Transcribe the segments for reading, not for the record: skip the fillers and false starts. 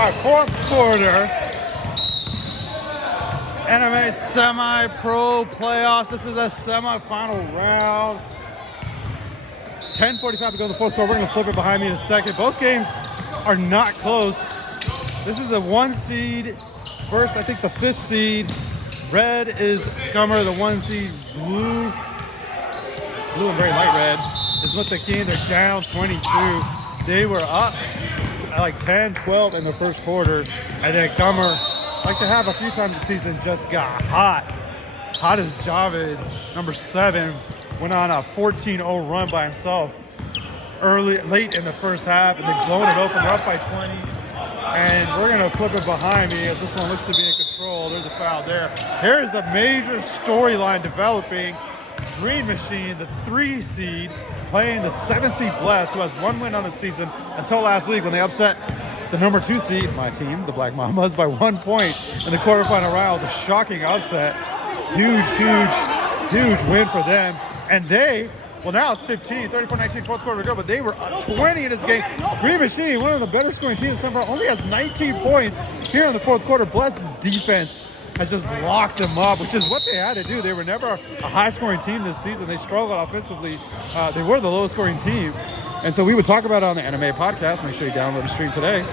right, fourth quarter. NMAA Semipro playoffs. This is a semifinal round. 10:45 to go in the fourth quarter. We're going to flip it behind me in a second. Both games are not close. This is a 1 seed versus, I think, the 5th seed. Red is Gummer, the 1 seed. Blue and very light red is with the King. They're down 22. They were up at like 10, 12 in the first quarter. And then Gummer, like they have a few times this season, just got hot. Hot as Javid, number 7, went on a 14-0 run by himself late in the first half, and they've blown it open. They're up by 20. And we're going to flip it behind me as this one looks to be in control. There's a foul there. Here's a major storyline developing. Green Machine, the 3 seed, playing the 7 seed Bless, who has 1 win on the season until last week when they upset the number 2 seed, my team, the Black Mamas, by 1 point in the quarterfinal round. A shocking upset. Huge win for them. And well, now it's 15, 34-19, fourth quarter to go, but they were up 20 in this game. Green Machine, one of the better scoring teams in Semipro, only has 19 points here in the fourth quarter. Bless's defense has just locked them up, which is what they had to do. They were never a high-scoring team this season. They struggled offensively. They were the lowest-scoring team. And so we would talk about it on the NMAA podcast. Make sure you download the stream today.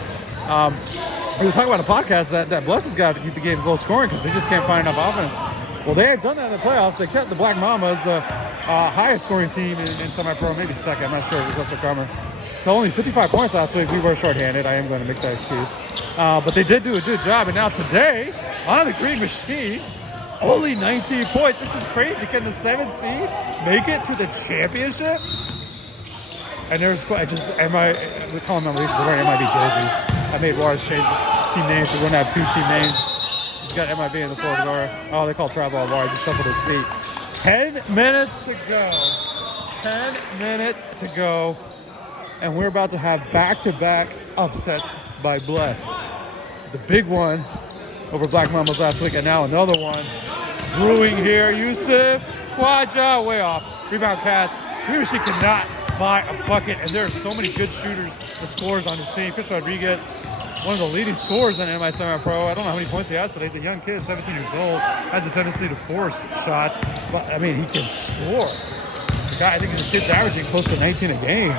We would talk about a podcast that Bless has got to keep the game low-scoring because they just can't find enough offense. Well, they had done that in the playoffs. They kept the Black Mamas the highest scoring team in Semipro, maybe second. I'm not sure if it was Western Commerce. So only 55 points last week. We were shorthanded. I am going to make that excuse. But they did do a good job. And now today, on the Green Machine, only 19 points. This is crazy. Can the 7th seed make it to the championship? And there's we call them numbers. We're wearing MIB jerseys. I made Lars change team names. We're going to have 2 team names. He's got MIB in the fourth door. Oh, they call travel on Lars. He shuffled his feet. 10 minutes to go. 10 minutes to go. And we're about to have back-to-back upsets by Bless. The big one over Black Mamas last week, and now another one brewing here. Yusuf, Quadja, way off. Rebound pass. Green Machine cannot buy a bucket, and there are so many good shooters and scorers on this team. Chris Rodriguez, one of the leading scorers in NMAA Semipro. I don't know how many points he has today. He's a young kid, 17 years old, has a tendency to force shots, but I mean, he can score. The guy, I think this kid's averaging close to 19 a game.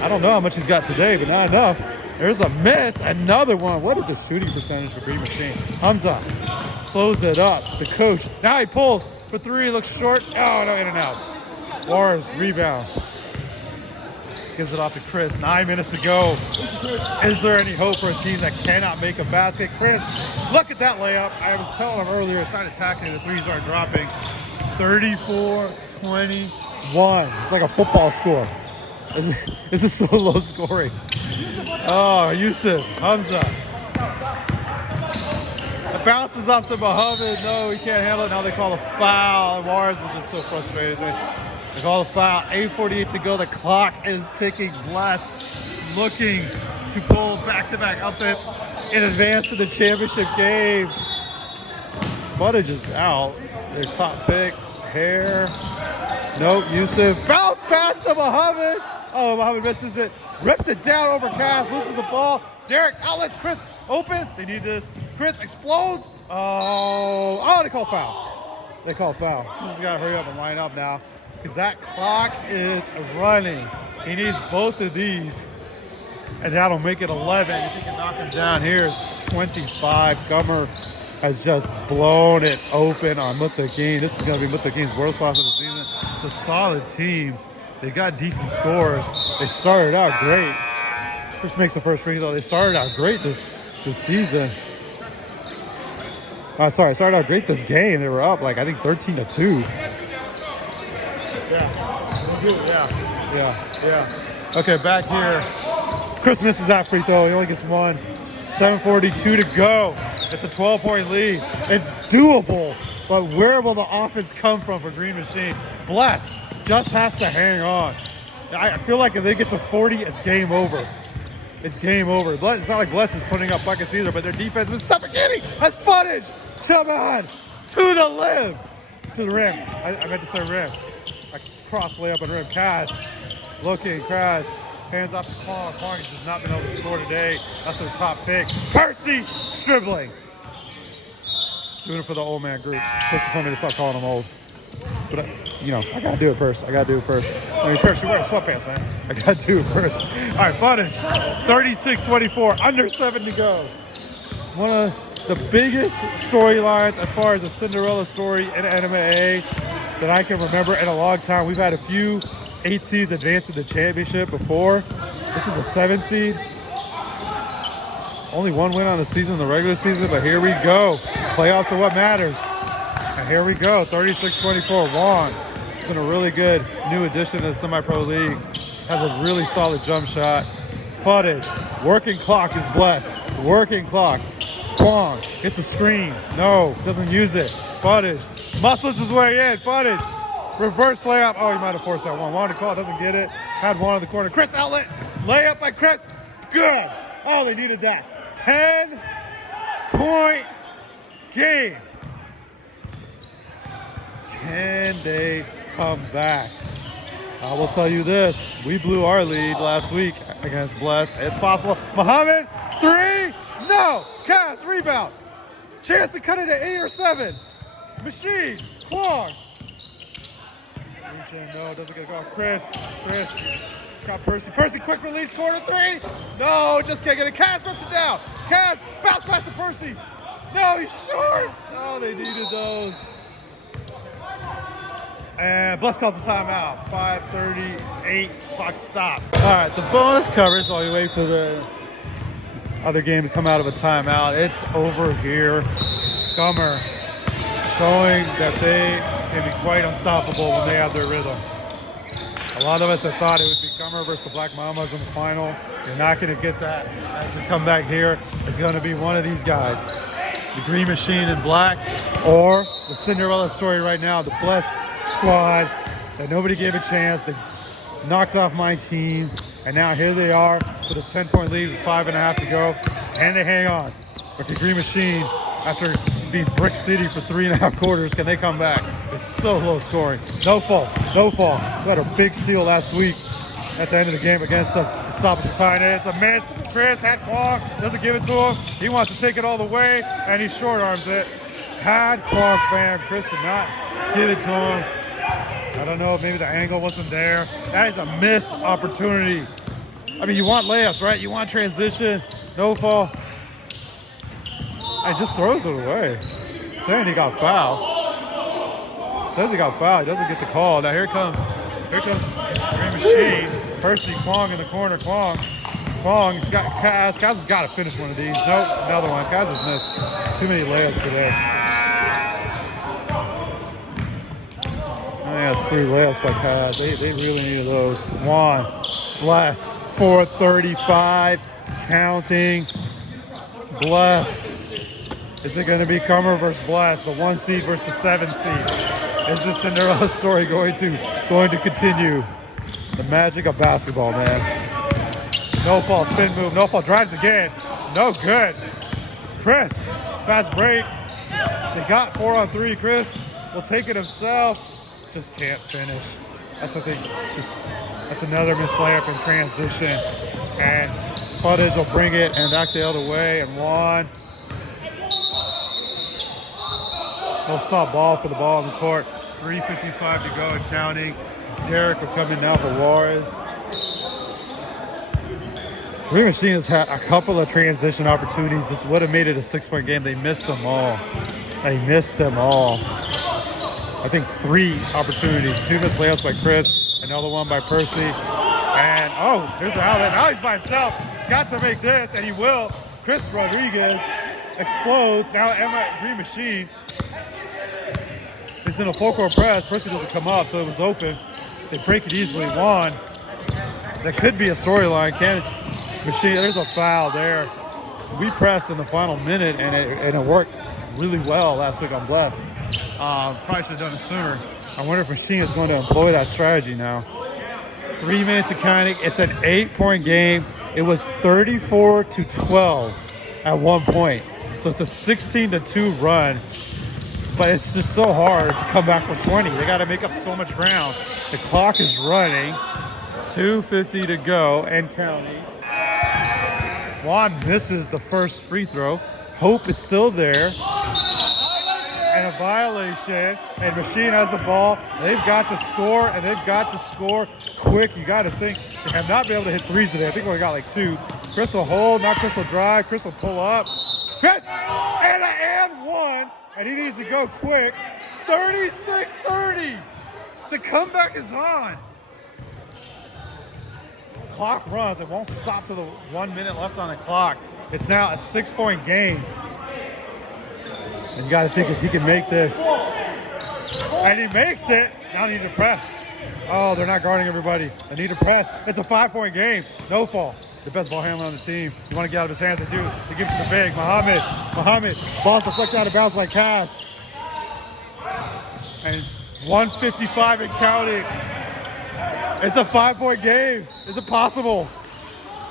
I don't know how much he's got today, but not enough. There's a miss, another one. What is the shooting percentage for Green Machine? Hamza slows it up. The coach, now he pulls for 3, looks short. Oh, no, in and out. Lars, rebound. Gives it off to Chris. 9 minutes to go. Is there any hope for a team that cannot make a basket? Chris, look at that layup. I was telling him earlier, start attacking, the 3s aren't dropping. 34-21. It's like a football score. This is so low scoring. Oh, Yusuf, Hamza. It bounces off to Muhammad. No, he can't handle it. Now they call a foul. And Lars is just so frustrated. They call a foul. 8:48 to go. The clock is ticking. Bless looking to pull back-to-back upsets in advance to the championship game. Footage is out. Their top pick, Hair. Nope, Yusuf. Bounce pass to Muhammad. Oh, Muhammad misses it. Rips it down over Cass. Loses the ball. Derek outlets Chris open. They need this. Chris explodes. Oh, they call foul. They call foul. He's got to hurry up and line up now because that clock is running. He needs both of these, and that'll make it 11. If he can knock him down here, 25. Gummer has just blown it open on Muthakin. This is going to be Muthakin's worst loss of the season. It's a solid team. They got decent scores. They started out great. Chris makes the first free throw. They started out great this season. Started out great this game. They were up like, I think 13-2. Yeah. Okay, back here. Chris misses that free throw. He only gets 1. 7:42 to go. It's a 12-point lead. It's doable, but where will the offense come from for Green Machine? Bless just has to hang on. I feel like if they get to 40, it's game over. It's game over. It's not like Bless is putting up buckets either, but their defense was suffocating. That's footage. Come on. To the rim. To the rim. I meant to say rim. A cross layup and rim. Cash. Looking. Crash. Hands off to Kwong. Kwong has just not been able to score today. That's their top pick. Percy dribbling. Doing it for the old man group. Supposed to tell me to stop calling him old. But, I got to do it first. I mean, Percy, you're wearing sweatpants, man. I got to do it first. All right, footage. 36-24. Under 7 to go. One of the biggest storylines as far as a Cinderella story in NMAA that I can remember in a long time. We've had a few 8 seeds advance to the championship before. This is a 7 seed. Only 1 win on the season in the regular season, but here we go. Playoffs are what matters. And here we go, 36-24. Wong. It's been a really good new addition to the Semi-Pro League. Has a really solid jump shot. Footage. Working clock is blessed. Working clock. Kwong hits a screen. No, doesn't use it. Footage. Muscles his way in. Footage. Reverse layup. Oh, he might have forced that one. Wanted to call, doesn't get it. Had one in the corner. Chris outlet. Layup by Chris. Good. Oh, they needed that. 10-point game. Can they come back? I will tell you this. We blew our lead last week against Bless. It's possible. Muhammad, 3. No. Cass, rebound. Chance to cut it at 8 or 7. Machine. Kwong. No, doesn't get a go. Chris. Got Percy. Percy, quick release, corner 3. No, just can't get it. Cass rips it down. Cass, bounce pass to Percy. No, he's short. Oh, they needed those. And Bless calls the timeout. 5:38, clock stops. All right, so bonus coverage while you wait for the other game to come out of a timeout. It's over here. Gummer showing that they can be quite unstoppable when they have their rhythm. A lot of us have thought it would be Gummer versus the Black Mamas in the final. You're not going to get that as we come back here. It's going to be one of these guys. The Green Machine in black, or the Cinderella story right now, the Blessed squad that nobody gave a chance. They knocked off my team, and now here they are with a 10-point lead with 5.5 to go, and they hang on. But the Green Machine, after being Brick City for 3.5 quarters, can they come back? It's so low scoring. No fall. We had a big steal last week at the end of the game against us to stop us from tying it. It's a miss. Chris had Kwong, doesn't give it to him. He wants to take it all the way, and he short arms it. Had Kwong fam. Chris did not give it to him. I don't know, maybe the angle wasn't there. That is a missed opportunity. I mean, you want layups, right? You want transition. No fall. He just throws it away. Saying he got fouled. Says he got fouled. He doesn't get the call. Now here comes Green Machine. Percy, Kwong in the corner. Kwong got Kaz. Kaz has got to finish one of these. Nope, another one. Kaz has missed too many layups today. I think that's 3 layups by Kaz. They really needed those. One, blessed. 4:35, counting. Blessed. Is it going to be Comer versus Blast, the 1 seed versus the 7 seed? Is this Cinderella story going to continue? The magic of basketball, man. No fall, spin move, no fall, drives again. No good. Chris, fast break. They got 4 on 3. Chris will take it himself. Just can't finish. That's another missed layup in transition. And Footage will bring it and back the other way. And Juan. No stop ball for the ball on the court. 3:55 to go and counting. Derek will come in now for Juarez. Green Machine has had a couple of transition opportunities. This would have made it a 6-point game. They missed them all. I think 3 opportunities. 2 missed layups by Chris. Another one by Percy. And, here's the outlet. Now he's by himself. He's got to make this, and he will. Chris Rodriguez explodes. Now Green Machine. He's in a full court press. Percy doesn't come up, so it was open. They break it easily. Juan. That could be a storyline. Machine, there's a foul there. We pressed in the final minute, and it worked really well last week on Bless. Probably should have done it sooner. I wonder if Machine is going to employ that strategy now. 3 minutes of counting. It's an 8-point game. It was 34-12 at one point. So it's a 16-2 run. But it's just so hard to come back from 20. They got to make up so much ground. The clock is running. 2:50 to go and counting. Juan misses the first free throw. Hope is still there. And a violation. And Machine has the ball. They've got to score, and they've got to score quick. You got to think they have not been able to hit threes today. I think we only got like 2. Chris will hold, not Chris will drive. Chris will pull up. Chris! And one. And he needs to go quick. 36-30. The comeback is on. Clock runs. It won't stop till the 1 minute left on the clock. It's now a 6-point game. And you got to think if he can make this. And he makes it. Now they need to press. Oh, they're not guarding everybody. They need to press. It's a 5-point game. No fall. The best ball handler on the team. You want to get out of his hands. They do. They give it to the big. Muhammad. Ball's deflected out of bounds by Cass. And 1:55 and counting. It's a 5-point game. Is it possible?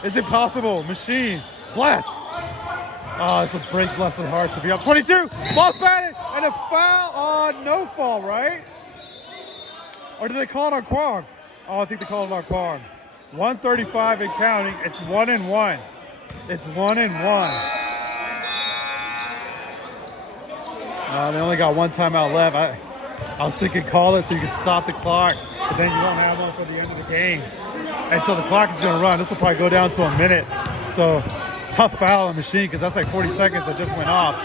Is it possible? Machine. Bless. Oh, this would break Bless's heart to be up. 22. Ball's batted. And a foul on no fall, right? Or did they call it on Kwong? Oh, I think they called it on Kwong. 1:35 and counting. It's 1-1. It's 1-1. They only got 1 timeout left. I was thinking call it so you can stop the clock, but then you don't have one for the end of the game. And so the clock is going to run. This will probably go down to a minute. So tough foul on Machine because that's like 40 seconds that just went off.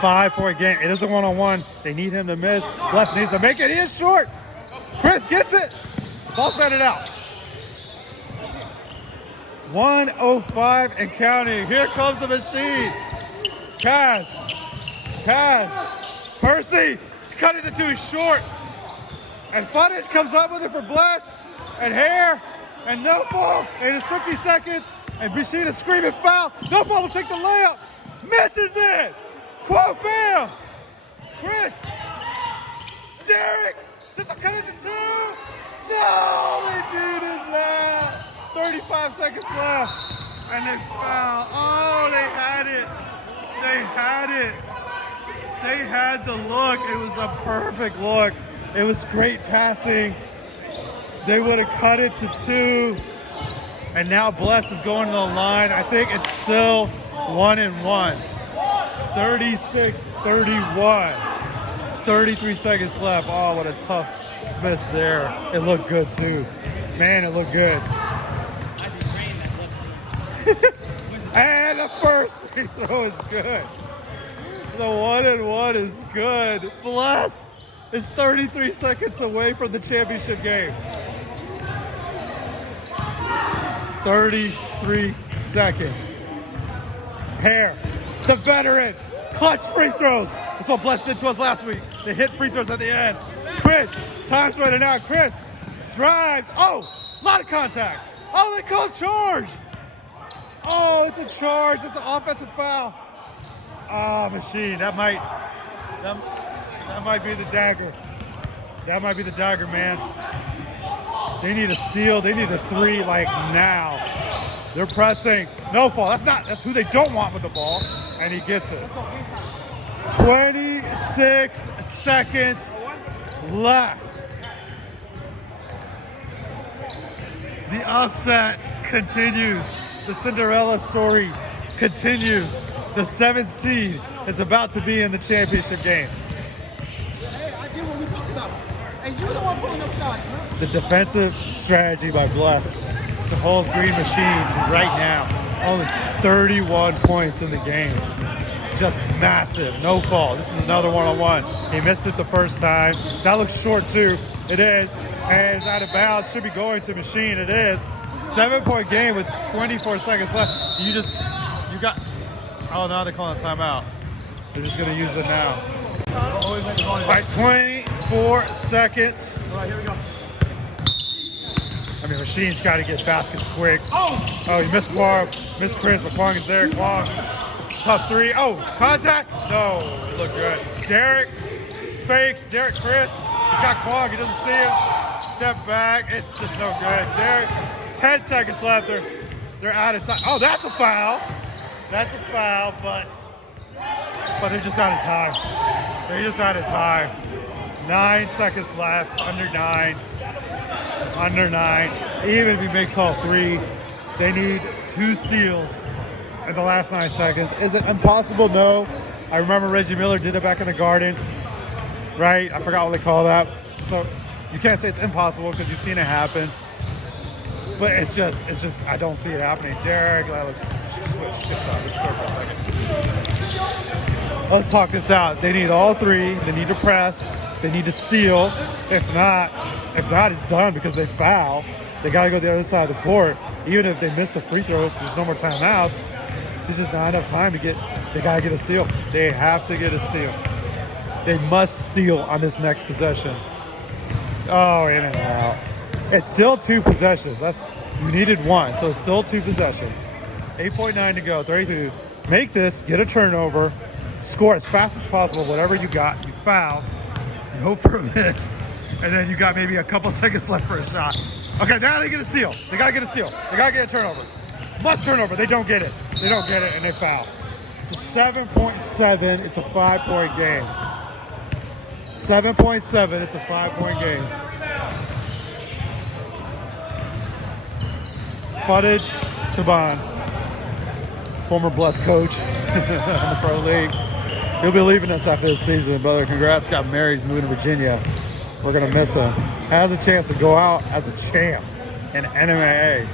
5-point game. It is a 1-on-1. They need him to miss. Bless needs to make it. He is short. Chris gets it. Ball's batted out. 1:05 and counting. Here comes the Machine. Kaz. Percy. Cut it to 2. He's short. And Funnage comes up with it for Bless. And Hare. And no fall. And it's 50 seconds. And Machine is screaming foul. No fall will take the layup. Misses it. Quote fam. Chris. Derek. This will cut it to 2. No, they needed that. 35 seconds left. And they foul. Oh, they had it. They had it. They had the look. It was a perfect look. It was great passing. They would have cut it to 2. And now Bless is going to the line. I think it's still 1-1. 36-31. 33 seconds left. Oh, what a tough miss there. It looked good too. Man, it looked good. And the first free throw is good. The 1-1 is good. Bless is 33 seconds away from the championship game. 33 seconds. Hare, the veteran, clutch free throws. That's what Bless did to us last week. They hit free throws at the end. Chris, time's running out. Chris drives. Oh, a lot of contact. Oh, they called charge. Oh, it's a charge. It's an offensive foul. Ah, Machine. That might be the dagger. That might be the dagger, man. They need a steal. They need a 3 like now. They're pressing. No fall. That's who they don't want with the ball. And he gets it. 26 seconds left. The upset continues. The Cinderella story continues. The 7th seed is about to be in the championship game. Hey, I did what we talked about. And you're the one pulling up shots, huh? The defensive strategy by Bless to hold Green Machine right now. Only 31 points in the game. Just massive. No fall. This is another 1-on-1. He missed it the first time. That looks short too. It is. And it's out of bounds. Should be going to Machine. It is. 7-point game with 24 seconds left. Oh, now they're calling a timeout. They're just going to use it now. All right, 24 seconds. All right, here we go. I mean, Machine's got to get baskets quick. Oh, he missed Kwong. Missed Chris, but Kwong is there. Kwong. Tough 3. Oh, contact. No, it looked good. Derek fakes. Derek Chris. He's got Kwong. He doesn't see him. Step back. It's just no good. Derek, 10 seconds left. They're out of time. Oh, that's a foul. That's a foul, but they're just out of time. They're just out of time. 9 seconds left, under 9. under 9. Even if he makes all 3, they need 2 steals in the last 9 seconds. Is it impossible? No. I remember Reggie Miller did it back in the Garden, right? I forgot what they call that. So you can't say it's impossible because you've seen it happen. But it's just, I don't see it happening. Derek, let's switch. Let's start for a second. Let's talk this out. They need all 3. They need to press. They need to steal. If not, it's done because they foul. They got to go to the other side of the court. Even if they miss the free throws, there's no more timeouts. There's just not enough time to get. They got to get a steal. They have to get a steal. They must steal on this next possession. Oh, in and out. It's still 2 possessions. You needed 1, so it's still 2 possessions. 8.9 to go. 32. Make this. Get a turnover. Score as fast as possible. Whatever you got, you foul. You hope for a miss, and then you got maybe a couple seconds left for a shot. Okay, now they get a steal. They gotta get a steal. They gotta get a turnover. Must turnover. They don't get it. They don't get it, and they foul. It's a 7.7. It's a 5-point game. 7.7. It's a 5-point game. Footage, Taban, former Blessed coach in the Pro League. He'll be leaving us after this season, brother. Congrats, got married, he's moving to Virginia. We're gonna miss him. Has a chance to go out as a champ in NMAA.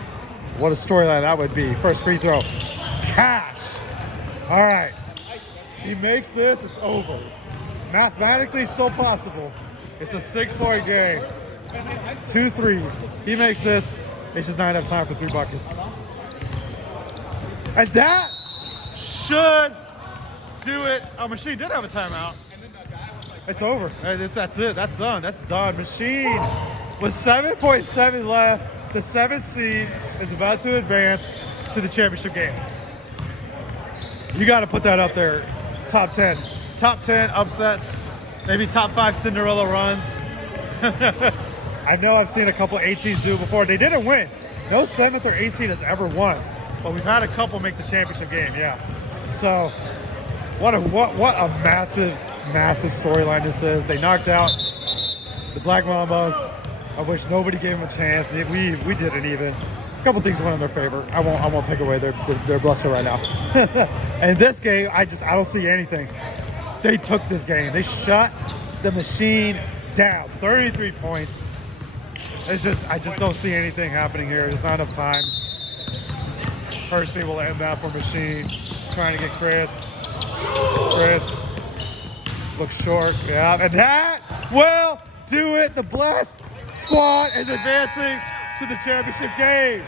What a storyline that would be. First free throw, catch. All right, he makes this, it's over. Mathematically still possible. It's a 6-point game. 2 threes. He makes this. It's just not enough time for 3 buckets. And that should do it. Oh, Machine did have a timeout. It's over. That's it. That's done. That's done. Machine with 7.7 left. The 7th seed is about to advance to the championship game. You got to put that up there. Top 10. Top 10 upsets. Maybe top 5 Cinderella runs. I know I've seen a couple 8 seeds do it before. They didn't win. No 7th or 8th seed has ever won. But we've had a couple make the championship game, yeah. So what a massive storyline this is. They knocked out the Black Mambas, of which nobody gave them a chance. We didn't even. A couple things went in their favor. I won't take away their bluster right now. And this game, I don't see anything. They took this game. They shut the Machine down. 33 points. I just don't see anything happening here. There's not enough time. Percy will end that for Machine. Trying to get Chris. Chris looks short. Yeah, and that will do it. The Blessed squad is advancing to the championship game.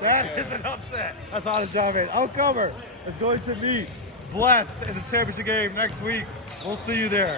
That is an upset. That's honest job, man. Outcomer is going to meet Blessed in the championship game next week. We'll see you there.